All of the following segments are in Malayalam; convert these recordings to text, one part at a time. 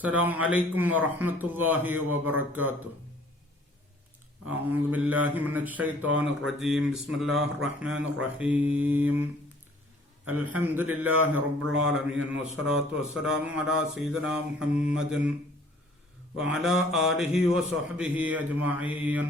السلام عليكم ورحمة الله وبركاته. أعوذ بالله من الشيطان الرجيم. بسم الله الرحمن الرحيم. الحمد لله رب العالمين والصلاة والسلام على سيدنا محمد وعلى آله وصحبه أجمعين.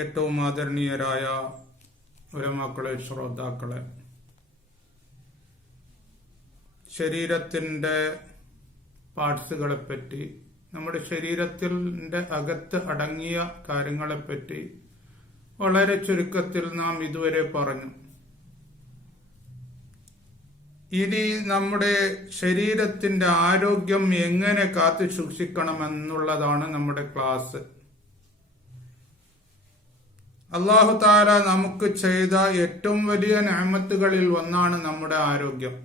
ഏറ്റവും ആദരണീയരായ ഉലമാക്കളെ, ശ്രോതാക്കളെ, ശരീരത്തിൻ്റെ പാർട്സുകളെപ്പറ്റി, നമ്മുടെ ശരീരത്തിൻ്റെ അകത്ത് അടങ്ങിയ കാര്യങ്ങളെപ്പറ്റി വളരെ ചുരുക്കത്തിൽ നാം ഇതുവരെ പറഞ്ഞു. ഇനി നമ്മുടെ ശരീരത്തിൻ്റെ ആരോഗ്യം എങ്ങനെ കാത്തു സൂക്ഷിക്കണമെന്നുള്ളതാണ് നമ്മുടെ ക്ലാസ്. അല്ലാഹു തആല നമുക്ക് ചെയ്ത ഏറ്റവും വലിയ നിഅമത്തുകളിൽ ഒന്നാണ് നമ്മുടെ ആരോഗ്യം.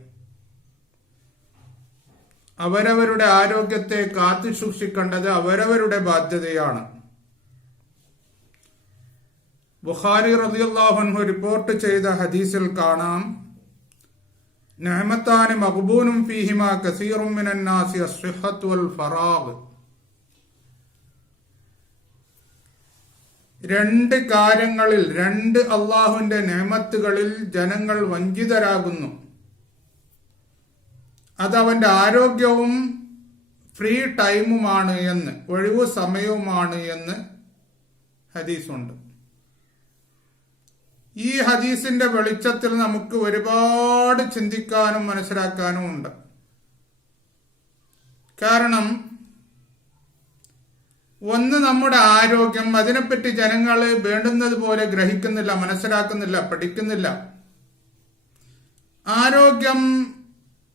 അവരവരുടെ ആരോഗ്യത്തെ കാത്തു സൂക്ഷിക്കേണ്ടത് അവരവരുടെ ബാധ്യതയാണ്. ബുഖാരി റളിയല്ലാഹു അൻഹു റിപ്പോർട്ട് ചെയ്ത ഹദീസിൽ കാണാം, നിഅമത്താനി മഖ്ബൂനും ഫീഹിമാ കസീറും മിനൻ നാസി അസ്സിഹ്ഹത്തു വൽ ഫറാഗ്. രണ്ട് കാര്യങ്ങളിൽ, രണ്ട് അല്ലാഹുവിന്റെ നിഅമത്തുകളിൽ ജനങ്ങൾ വഞ്ചിതരാകുന്നു. അതവന്റെ ആരോഗ്യവും ഫ്രീ ടൈമുമാണ് എന്ന്, ഒഴിവു സമയവുമാണ് എന്ന് ഹദീസുണ്ട്. ഈ ഹദീസിന്റെ വെളിച്ചത്തിൽ നമുക്ക് ഒരുപാട് ചിന്തിക്കാനും മനസ്സിലാക്കാനും ഉണ്ട്. കാരണം ഒന്ന്, നമ്മുടെ ആരോഗ്യം, അതിനെപ്പറ്റി ജനങ്ങൾ വേണ്ടുന്നത് പോലെ ഗ്രഹിക്കുന്നില്ല, മനസ്സിലാക്കുന്നില്ല, പഠിക്കുന്നില്ല. ആരോഗ്യം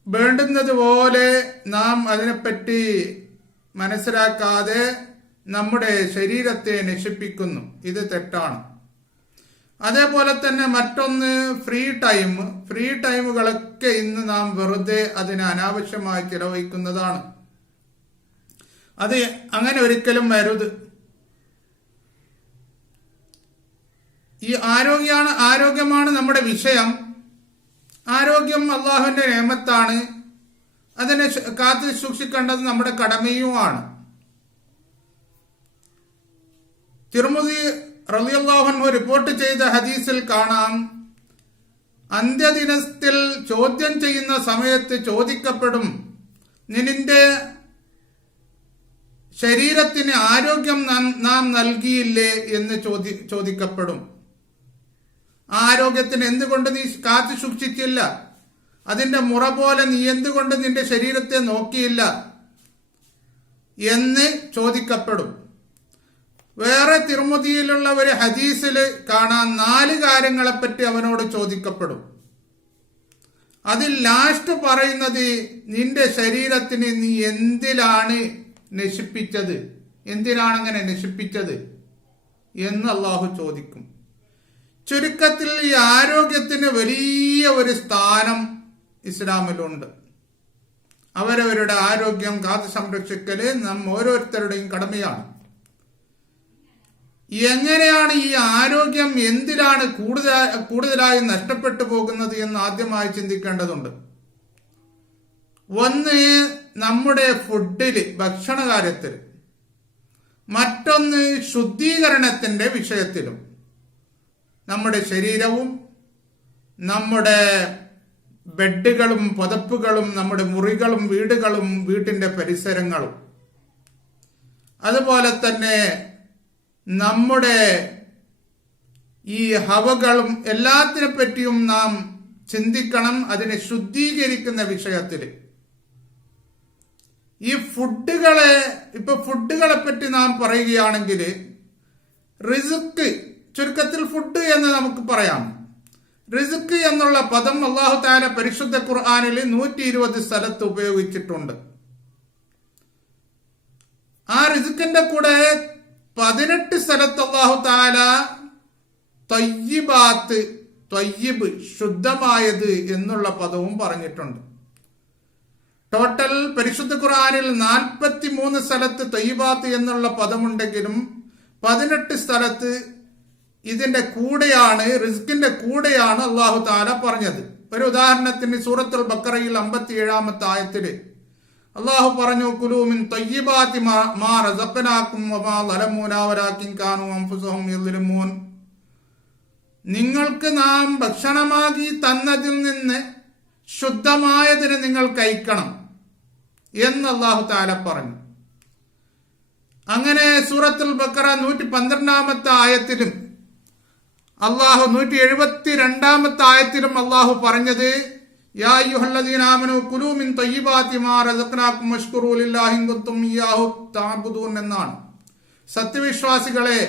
വേണ്ടുന്നത് പോലെ നാം അതിനെപ്പറ്റി മനസ്സിലാക്കാതെ നമ്മുടെ ശരീരത്തെ നശിപ്പിക്കുന്നു. ഇത് തെറ്റാണ്. അതേപോലെ തന്നെ മറ്റൊന്ന്, ഫ്രീ ടൈമുകളൊക്കെ ഇന്ന് നാം വെറുതെ അതിന് അനാവശ്യമായി ചിലവഴിക്കുന്നതാണ്. അത് അങ്ങനെ ഒരിക്കലും വരരുത്. ഈ ആരോഗ്യമാണ് നമ്മുടെ വിഷയം. ആരോഗ്യം അല്ലാഹുവിന്റെ നിഅമത്താണ്. അതിനെ കാത്തു സൂക്ഷിക്കേണ്ടത് നമ്മുടെ കടമയുമാണ്. തിർമിദി റളിയല്ലാഹു അൻഹു റിപ്പോർട്ട് ചെയ്ത ഹദീസിൽ കാണാം, അന്ത്യദിനത്തിൽ ചോദ്യം ചെയ്യുന്ന സമയത്ത് ചോദിക്കപ്പെടും, നിന്റെ ശരീരത്തിന് ആരോഗ്യം നാം നൽകിയില്ലേ എന്ന് ചോദിക്കപ്പെടും. ആരോഗ്യത്തിന് എന്തുകൊണ്ട് നീ കാത്തു സൂക്ഷിച്ചില്ല? അതിന്റെ മുറ പോലെ നീ എന്തുകൊണ്ട് നിന്റെ ശരീരത്തെ നോക്കിയില്ല എന്ന് ചോദിക്കപ്പെടും. വേറെ തിർമിദിയിലുള്ള ഒരു ഹദീസിൽ കാണാൻ 4 കാര്യങ്ങളെപ്പറ്റി അവനോട് ചോദിക്കപ്പെടും. അതിൽ ലാസ്റ്റ് പറയുന്നത്, നിന്റെ ശരീരത്തിന് നീ എന്തിലാണ് നശിപ്പിച്ചത്, എന്തിനാണ് അങ്ങനെ നശിപ്പിച്ചത് എന്ന് അല്ലാഹു ചോദിക്കും. ചുരുക്കത്തിൽ ഈ ആരോഗ്യത്തിന് വലിയ ഒരു സ്ഥാനം ഇസ്ലാമിലുണ്ട്. അവരവരുടെ ആരോഗ്യം കാത്തു സംരക്ഷിക്കല് നാം ഓരോരുത്തരുടെയും കടമയാണ്. എങ്ങനെയാണ് ഈ ആരോഗ്യം, എന്തിനാണ് കൂടുതലായി നഷ്ടപ്പെട്ടു പോകുന്നത് എന്ന് ആദ്യമായി ചിന്തിക്കേണ്ടതുണ്ട്. ഒന്ന്, നമ്മുടെ ഫുഡില്, ഭക്ഷണ കാര്യത്തിൽ. മറ്റൊന്ന്, ശുദ്ധീകരണത്തിന്റെ വിഷയത്തിലും. നമ്മുടെ ശരീരവും നമ്മുടെ ബെഡുകളും പുതപ്പുകളും നമ്മുടെ മുറികളും വീടുകളും വീട്ടിന്റെ പരിസരങ്ങളും, അതുപോലെ തന്നെ നമ്മുടെ ഈ ഹവകളും, എല്ലാത്തിനെ പറ്റിയും നാം ചിന്തിക്കണം. അതിനെ ശുദ്ധീകരിക്കുന്ന വിഷയത്തിൽ ഈ ഫുഡുകളെ പറ്റി നാം പറയുകയാണെങ്കിൽ, റിസ്ക്, ചുരുക്കത്തിൽ ഫുഡ് എന്ന് നമുക്ക് പറയാം. റിസ്ക് എന്നുള്ള പദം അല്ലാഹു തആല പരിശുദ്ധ ഖുർആനിൽ 120 സ്ഥലത്ത് ഉപയോഗിച്ചിട്ടുണ്ട്. ആ റിസ്കിന്റെ കൂടെ 18 സ്ഥലത്ത് അല്ലാഹു തആല ത്വയ്യിബ്, ശുദ്ധമായത് എന്നുള്ള പദവും പറഞ്ഞിട്ടുണ്ട്. ടോട്ടൽ പരിശുദ്ധ ഖുർആനിൽ 43 സ്ഥലത്ത് ത്വയ്യിബാത്ത് എന്നുള്ള പദമുണ്ടെങ്കിലും 18 സ്ഥലത്ത് ഇതിന്റെ കൂടെയാണ്, റിസ്കിന്റെ കൂടെയാണ് അല്ലാഹു തആല പറഞ്ഞത്. ഒരു ഉദാഹരണത്തിന് സൂറത്തുൽ ബഖറയിൽ 57-ാമത്തെ ആയത്തില് അള്ളാഹു പറഞ്ഞു, കുലൂ മിൻ തയ്യിബാതി മാ റസഖനാകും വമാ ളലമൂനാ വലാകിൻ കാനൂ അൻഫുസഹും യദ്ലിമൂൻ. നിങ്ങൾക്ക് നാം ഭക്ഷണമാക്കി തന്നതിൽ നിന്ന് ശുദ്ധമായതിന് നിങ്ങൾ കഴിക്കണം എന്ന് അല്ലാഹു തആല പറഞ്ഞു. അങ്ങനെ സൂറത്തുൽ ബഖറ 112 ആയത്തിലും അള്ളാഹു 172 ആയത്തിലും അള്ളാഹു പറഞ്ഞത്, യാ അയ്യുഹല്ലദീന ആമനൂ കുലൂ മിൻ തയ്യിബാതി മാ റസഖനാകും വഷ്കുറൂ ലില്ലാഹി ഇൻ കുൻതും ഇയ്യാഹു തഅബുദൂൻ എന്നാണ്. സത്യവിശ്വാസികളെ,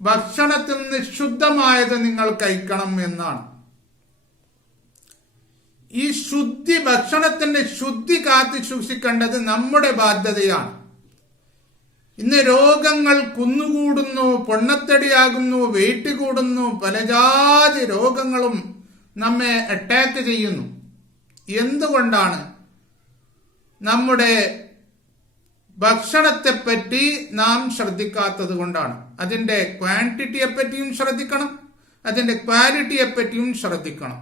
ഭക്ഷണത്തിൽ നിന്ന് ശുദ്ധമായത് നിങ്ങൾ കഴിക്കണം എന്നാണ്. ഈ ഭക്ഷണത്തിന്റെ ശുദ്ധി കാത്തു സൂക്ഷിക്കേണ്ടത് നമ്മുടെ ബാധ്യതയാണ്. ഇന്ന് രോഗങ്ങൾ കുന്നുകൂടുന്നു, പൊണ്ണത്തടിയാകുന്നു, വെയിറ്റ് കൂടുന്നു, പലജാതി രോഗങ്ങളും നമ്മെ അറ്റാക്ക് ചെയ്യുന്നു. എന്തുകൊണ്ടാണ്? നമ്മുടെ ഭക്ഷണത്തെപ്പറ്റി നാം ശ്രദ്ധിക്കാത്തത് കൊണ്ടാണ്. അതിന്റെ ക്വാണ്ടിറ്റിയെ പറ്റിയും ശ്രദ്ധിക്കണം, അതിന്റെ ക്വാലിറ്റിയെ പറ്റിയും ശ്രദ്ധിക്കണം.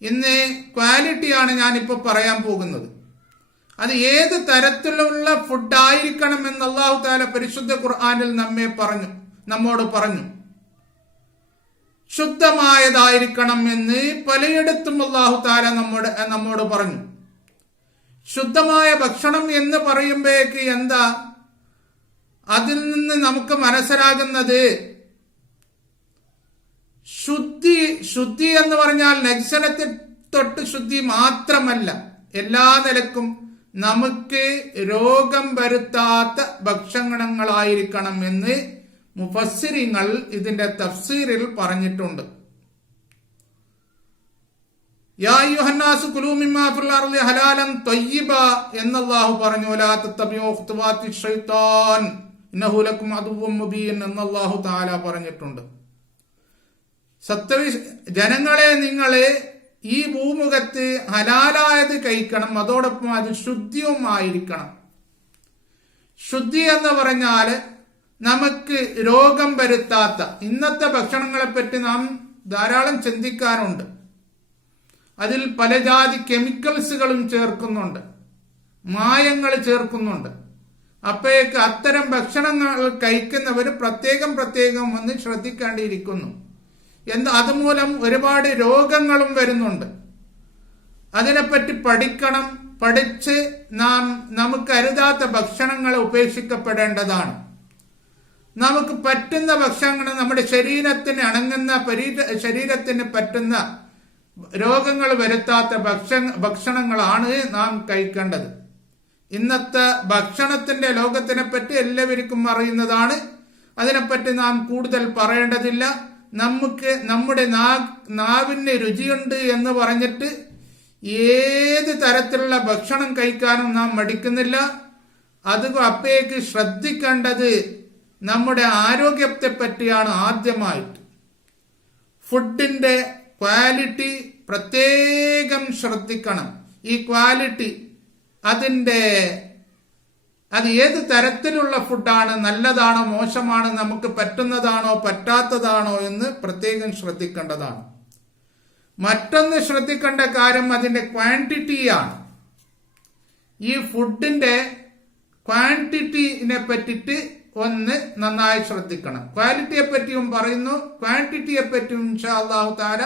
ഇന്ന് ക്വാലിറ്റിയാണ് ഞാനിപ്പോൾ പറയാൻ പോകുന്നത്. അത് ഏത് തരത്തിലുള്ള ഫുഡായിരിക്കണം എന്ന് അല്ലാഹു തആല പരിശുദ്ധ ഖുർആനിൽ നമ്മോട് പറഞ്ഞു. ശുദ്ധമായതായിരിക്കണം എന്ന് പലയിടത്തും അല്ലാഹു തആല നമ്മോട് പറഞ്ഞു. ശുദ്ധമായ ഭക്ഷണം എന്ന് പറയുമ്പോഴേക്ക് എന്താ അതിൽ നിന്ന് നമുക്ക് മനസ്സിലാകുന്നത്? ശുദ്ധി എന്ന് പറഞ്ഞാൽ നഗ്സനത്തെ തൊട്ട് ശുദ്ധി മാത്രമല്ല, എല്ലാ നിലക്കും നമുക്ക് രോഗം വരുത്താത്ത ഭക്ഷണങ്ങളായിരിക്കണം എന്ന് മുഫസ്സിരിങ്ങൾ ഇതിന്റെ തഫ്സീറിൽ പറഞ്ഞിട്ടുണ്ട്. യാ അയ്യുഹന്നാസു കുലൂ മിമ്മാ ഫിൽ അർളി ഹലാലൻ ത്വയ്യിബ എന്ന് അല്ലാഹു പറഞ്ഞു. ലാ തത്തബിഉ ഖുതുവാതി ശൈത്താൻ ഇന്നഹു ലക്കും അദുവ്വുൻ മുബീൻ എന്ന് അല്ലാഹു തആല പറഞ്ഞിട്ടുണ്ട്. ജനങ്ങളെ, നിങ്ങളെ ഈ ഭൂമുഖത്ത് ഹലാലായത് കഴിക്കണം, അതോടൊപ്പം അത് ശുദ്ധിയുമായിരിക്കണം. ശുദ്ധി എന്ന് പറഞ്ഞാൽ നമുക്ക് രോഗം വരുത്താത്ത ഇന്നത്തെ ഭക്ഷണങ്ങളെ പറ്റി നാം ധാരാളം ചിന്തിക്കാറുണ്ട്. അതിൽ പല ജാതി കെമിക്കൽസുകളും ചേർക്കുന്നുണ്ട്, മായങ്ങൾ ചേർക്കുന്നുണ്ട്. അപ്പോഴേക്ക് അത്തരം ഭക്ഷണങ്ങൾ കഴിക്കുന്നവർ പ്രത്യേകം ഒന്ന് ശ്രദ്ധിക്കേണ്ടിയിരിക്കുന്നു. അതുമൂലം ഒരുപാട് രോഗങ്ങളും വരുന്നുണ്ട്. അതിനെപ്പറ്റി പഠിക്കണം. പഠിച്ച് നമുക്ക് അരുതാത്ത ഭക്ഷണങ്ങളെ ഉപേക്ഷിക്കപ്പെടേണ്ടതാണ്. നമുക്ക് പറ്റുന്ന ഭക്ഷണങ്ങൾ, നമ്മുടെ ശരീരത്തിന് അണങ്ങുന്ന, ശരീരത്തിന് പറ്റുന്ന രോഗങ്ങൾ വരുത്താത്ത ഭക്ഷണങ്ങളാണ് നാം കഴിക്കേണ്ടത്. ഇന്നത്തെ ഭക്ഷണത്തിന്റെ ലോകത്തിനെ പറ്റി എല്ലാവർക്കും അറിയുന്നതാണ്. അതിനെപ്പറ്റി നാം കൂടുതൽ പറയേണ്ടതില്ല. നമുക്ക് നമ്മുടെ നാവിന് രുചിയുണ്ട് എന്ന് പറഞ്ഞിട്ട് ഏത് തരത്തിലുള്ള ഭക്ഷണം കഴിക്കാനും നാം മടിക്കുന്നില്ല. അപ്പോഴേക്ക് ശ്രദ്ധിക്കേണ്ടത് നമ്മുടെ ആരോഗ്യത്തെ പറ്റിയാണ്. ആദ്യമായിട്ട് ഫുഡിന്റെ ക്വാളിറ്റി പ്രത്യേകം ശ്രദ്ധിക്കണം. ഈ ക്വാളിറ്റി അത് ഏത് തരത്തിലുള്ള ഫുഡാണ്, നല്ലതാണോ മോശമാണോ, നമുക്ക് പറ്റുന്നതാണോ പറ്റാത്തതാണോ എന്ന് പ്രത്യേകം ശ്രദ്ധിക്കേണ്ടതാണ്. മറ്റൊന്ന് ശ്രദ്ധിക്കേണ്ട കാര്യം അതിന്റെ ക്വാണ്ടിറ്റിയാണ്. ഈ ഫുഡിന്റെ ക്വാണ്ടിറ്റിനെ പറ്റിയിട്ട് ഒന്ന് നന്നായി ശ്രദ്ധിക്കണം. ക്വാളിറ്റിയെ പറ്റിയും പറയുന്നു, ക്വാണ്ടിറ്റിയെ പറ്റിയും ഇൻഷാ അല്ലാഹു തആല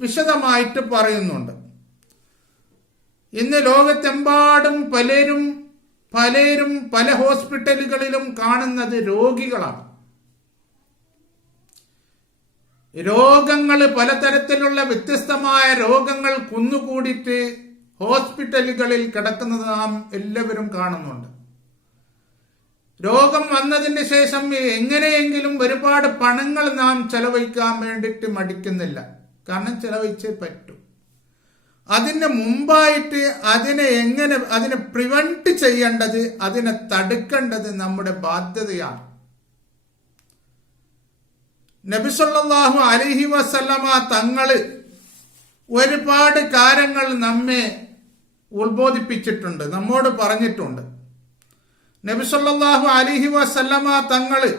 വിശദമായിട്ട് പറയുന്നുണ്ട്. ഇന്ന് ലോകത്തെമ്പാടും പലരും പല ഹോസ്പിറ്റലുകളിലും കാണുന്നത് രോഗികളാണ്. രോഗങ്ങൾ, പലതരത്തിലുള്ള വ്യത്യസ്തമായ രോഗങ്ങൾ കുന്നുകൂടിയിട്ട് ഹോസ്പിറ്റലുകളിൽ കിടക്കുന്നത് നാം എല്ലാവരും കാണുന്നുണ്ട്. രോഗം വന്നതിന് ശേഷം എങ്ങനെയെങ്കിലും ഒരുപാട് പണങ്ങൾ നാം ചെലവഴിക്കാൻ വേണ്ടിയിട്ട് മടിക്കുന്നില്ല. കാരണം ചെലവഴിച്ചേ പറ്റൂ. അതിന് മുമ്പായിട്ട് അതിനെ പ്രിവെന്റ് ചെയ്യേണ്ടത്, അതിനെ തടുക്കേണ്ടത് നമ്മുടെ ബാധ്യതയാണ്. നബി സല്ലല്ലാഹു അലൈഹി വസല്ലമ തങ്ങള് ഒരുപാട് കാര്യങ്ങൾ നമ്മെ ഉത്ബോധിപ്പിച്ചിട്ടുണ്ട്, നമ്മോട് പറഞ്ഞിട്ടുണ്ട്. നബി സല്ലല്ലാഹു അലൈഹി വസല്ലമ തങ്ങള്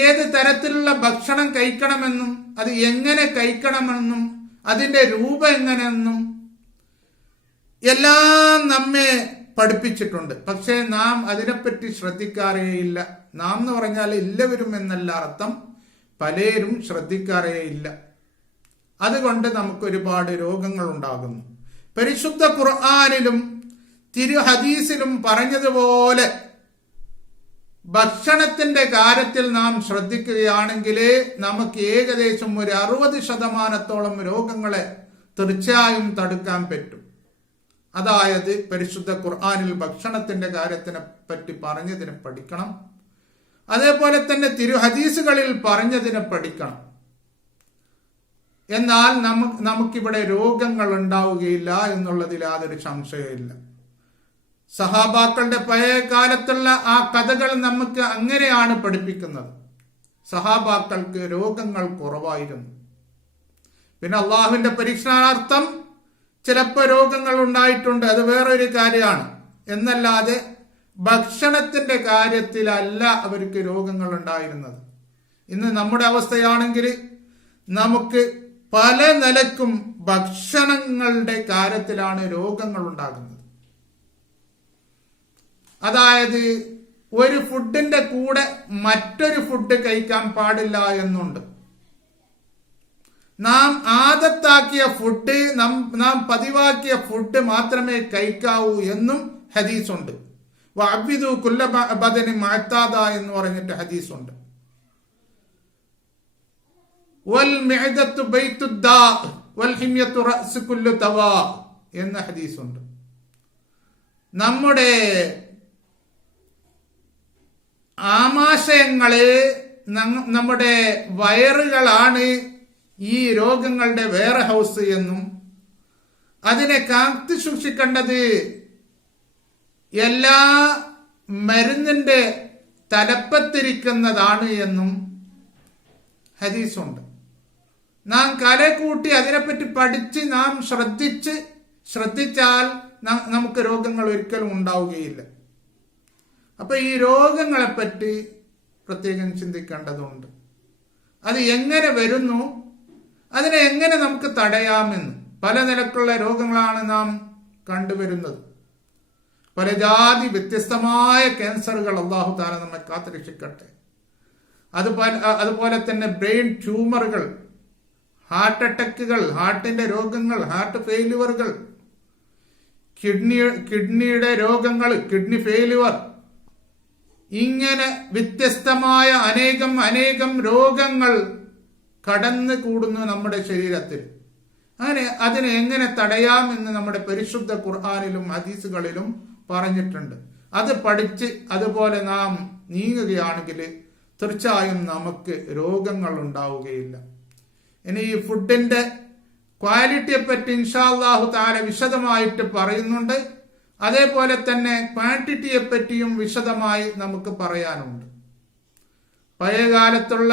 ഏത് തരത്തിലുള്ള ഭക്ഷണം കഴിക്കണമെന്നും അത് എങ്ങനെ കഴിക്കണമെന്നും അതിന്റെ രൂപം എങ്ങനെയെന്നും എല്ലാം നമ്മെ പഠിപ്പിച്ചിട്ടുണ്ട്. പക്ഷേ നാം അതിനെപ്പറ്റി ശ്രദ്ധിക്കാറേയില്ല. നാം എന്ന് പറഞ്ഞാൽ എല്ലാവരും എന്നല്ല അർത്ഥം, പലരും ശ്രദ്ധിക്കാറേയില്ല. അതുകൊണ്ട് നമുക്ക് ഒരുപാട് രോഗങ്ങൾ ഉണ്ടാകുന്നു. പരിശുദ്ധ ഖുർആനിലും തിരു ഹദീസിലും പറഞ്ഞതുപോലെ ഭക്ഷണത്തിന്റെ കാര്യത്തിൽ നാം ശ്രദ്ധിക്കുകയാണെങ്കിൽ നമുക്ക് ഏകദേശം ഒരു 60% രോഗങ്ങളെ തീർച്ചയായും തടുക്കാൻ പറ്റും. അതായത് പരിശുദ്ധ ഖുർആനിൽ ഭക്ഷണത്തിന്റെ കാര്യത്തിനെ പറ്റി പറഞ്ഞതിനെ പഠിക്കണം, അതേപോലെ തന്നെ തിരു ഹദീസുകളിൽ പറഞ്ഞതിനെ പഠിക്കണം. എന്നാൽ നമുക്കിവിടെ രോഗങ്ങൾ ഉണ്ടാവുകയില്ല എന്നുള്ളതിൽ യാതൊരു സംശയമില്ല. സഹാബാക്കളുടെ പഴയ കാലത്തുള്ള ആ കഥകൾ നമുക്ക് അങ്ങനെയാണ് പഠിപ്പിക്കുന്നത്. സഹാബാക്കൾക്ക് രോഗങ്ങൾ കുറവായിരുന്നു. പിന്നെ അള്ളാഹുവിന്റെ പരീക്ഷണാർത്ഥം ചിലപ്പോൾ രോഗങ്ങൾ ഉണ്ടായിട്ടുണ്ട്, അത് വേറൊരു കാര്യമാണ്. എന്നല്ലാതെ ഭക്ഷണത്തിന്റെ കാര്യത്തിലല്ല അവർക്ക് രോഗങ്ങൾ ഉണ്ടായിരുന്നത്. ഇന്ന് നമ്മുടെ അവസ്ഥയാണെങ്കിൽ നമുക്ക് പല നിലക്കും ഭക്ഷണങ്ങളുടെ കാര്യത്തിലാണ് രോഗങ്ങൾ ഉണ്ടാകുന്നത്. അതായത് ഒരു ഫുഡിന്റെ കൂടെ മറ്റൊരു ഫുഡ് കഴിക്കാൻ പാടില്ല എന്നുണ്ട്. നാം ആദത്താക്കിയ ഫുഡ്, നാം പതിവാക്കിയ ഫുഡ് മാത്രമേ കഴിക്കാവൂ എന്നും ഹദീസുണ്ട്. വഅബ്ദു കുല്ല ബദനി മഅതാദ എന്ന് പറഞ്ഞിട്ട് ഹദീസുണ്ട്. വൽ മിഅദത്തു ബൈത്തുദ്ദാ വൽ ഹിമ്യത്തു റഅസ് കുല്ലു ദവാ എന്ന ഹദീസുണ്ട്. നമ്മുടെ ആമാശയങ്ങള്, നമ്മുടെ വയറുകളാണ് ഈ രോഗങ്ങളുടെ വെയർ ഹൗസ് എന്നും അതിനെ കാത്തു സൂക്ഷിക്കേണ്ടത് എല്ലാ മരുന്നിന്റെ തലപ്പത്തിരിക്കുന്നതാണ് എന്നും ഹദീസുണ്ട്. നാം കലകൂട്ടി അതിനെപ്പറ്റി പഠിച്ച് നാം ശ്രദ്ധിച്ചാൽ നമുക്ക് രോഗങ്ങൾ ഒരിക്കലും ഉണ്ടാവുകയില്ല. അപ്പൊ ഈ രോഗങ്ങളെപ്പറ്റി പ്രത്യേകം ചിന്തിക്കേണ്ടതുണ്ട്. അത് എങ്ങനെ വരുന്നു, അതിനെ എങ്ങനെ നമുക്ക് തടയാമെന്ന്. പല നിലക്കുള്ള രോഗങ്ങളാണ് നാം കണ്ടുവരുന്നത്. പല ജാതി വ്യത്യസ്തമായ ക്യാൻസറുകൾ അല്ലാഹു തആല നമ്മെ കാത്തുരക്ഷിക്കട്ടെ. അതുപോലെ തന്നെ ബ്രെയിൻ ട്യൂമറുകൾ, ഹാർട്ട് അറ്റാക്കുകൾ, ഹാർട്ടിന്റെ രോഗങ്ങൾ, ഹാർട്ട് ഫെയിലുവറുകൾ, കിഡ്നിയുടെ രോഗങ്ങൾ, കിഡ്നി ഫെയിലുവർ, ഇങ്ങനെ വ്യത്യസ്തമായ അനേകം രോഗങ്ങൾ കടന്നു കൂടുന്നു നമ്മുടെ ശരീരത്തിൽ. അങ്ങനെ അതിനെ എങ്ങനെ തടയാമെന്ന് നമ്മുടെ പരിശുദ്ധ ഖുർആനിലും ഹദീസുകളിലും പറഞ്ഞിട്ടുണ്ട്. അത് പഠിച്ച് അതുപോലെ നാം നീങ്ങുകയാണെങ്കിൽ തീർച്ചയായും നമുക്ക് രോഗങ്ങൾ ഉണ്ടാവുകയില്ല. ഇനി ഈ ഫുഡിന്റെ ക്വാളിറ്റിയെ പറ്റി ഇൻഷാ അല്ലാഹു തആല വിശദമായിട്ട് പറയുന്നുണ്ട്. അതേപോലെ തന്നെ ക്വാണ്ടിറ്റിയെ പറ്റിയും വിശദമായി നമുക്ക് പറയാനുണ്ട്. പഴയകാലത്തുള്ള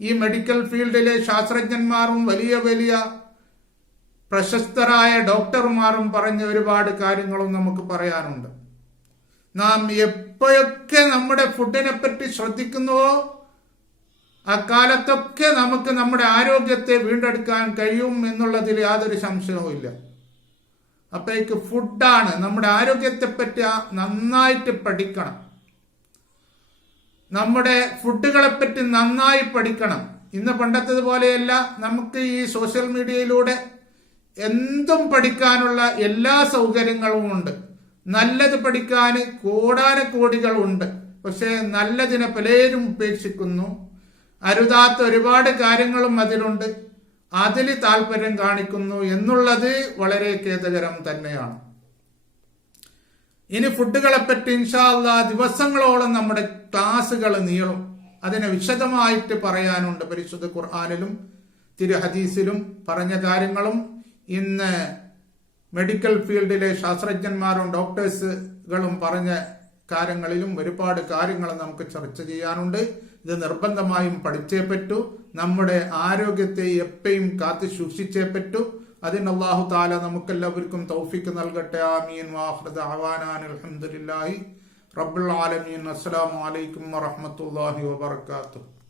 ഈ മെഡിക്കൽ ഫീൽഡിലെ ശാസ്ത്രജ്ഞന്മാരും വലിയ പ്രശസ്തരായ ഡോക്ടർമാരും പറഞ്ഞ ഒരുപാട് കാര്യങ്ങളും നമുക്ക് പറയാനുണ്ട്. നാം എപ്പോഴൊക്കെ നമ്മുടെ ഫുഡിനെ പറ്റി ശ്രദ്ധിക്കുന്നുവോ അക്കാലത്തൊക്കെ നമുക്ക് നമ്മുടെ ആരോഗ്യത്തെ വീണ്ടെടുക്കാൻ കഴിയും എന്നുള്ളതിൽ യാതൊരു സംശയവുമില്ല. അപ്പോഴേക്ക് ഫുഡാണ്. നമ്മുടെ ആരോഗ്യത്തെ പറ്റി നന്നായിട്ട് പഠിക്കണം. നമ്മുടെ ഫുഡുകളെ പറ്റി നന്നായി പഠിക്കണം. ഇന്ന് പണ്ടത്തേതുപോലെയല്ല, നമുക്ക് ഈ സോഷ്യൽ മീഡിയയിലൂടെ എന്തും പഠിക്കാനുള്ള എല്ലാ സൗകര്യങ്ങളും ഉണ്ട്. നല്ലത് പഠിക്കാൻ കോടാനക്കോടികളുണ്ട്. പക്ഷെ നല്ലതിനെ പലരും ഉപേക്ഷിക്കുന്നു. അരുതാത്ത ഒരുപാട് കാര്യങ്ങളും അതിലുണ്ട്. അതിൽ താല്പര്യം കാണിക്കുന്നു എന്നുള്ളത് വളരെ ഖേദകരം തന്നെയാണ്. ഇനി ഫുഡുകളെ പറ്റി ഇൻഷാ അല്ലാഹ് ദിവസങ്ങളോളം നമ്മുടെ ക്ലാസുകൾ നീളും. അതിനെ വിശദമായിട്ട് പറയാനുണ്ട്. പരിശുദ്ധ ഖുർആനിലും തിരു ഹദീസിലും പറഞ്ഞ കാര്യങ്ങളും ഇന്ന് മെഡിക്കൽ ഫീൽഡിലെ ശാസ്ത്രജ്ഞന്മാരും ഡോക്ടേഴ്സുകളും പറഞ്ഞ കാര്യങ്ങളിലും ഒരുപാട് കാര്യങ്ങൾ നമുക്ക് ചർച്ച ചെയ്യാനുണ്ട്. ഇത് നിർബന്ധമായും പഠിച്ചേ പറ്റൂ. നമ്മുടെ ആരോഗ്യത്തെ എപ്പോഴും കാത്തു സൂക്ഷിച്ചേ പറ്റൂ. അതിന് അല്ലാഹു തആല നമുക്കെല്ലാവർക്കും തൗഫീഖ് നൽകട്ടെ. ആമീൻ. വആഖിറു ദഅവാനാ അൽഹംദുലില്ലാഹി റബ്ബിൽ ആലമീൻ. അസ്സലാമു അലൈക്കും വറഹ്മത്തുള്ളാഹി വബറകാതുഹു.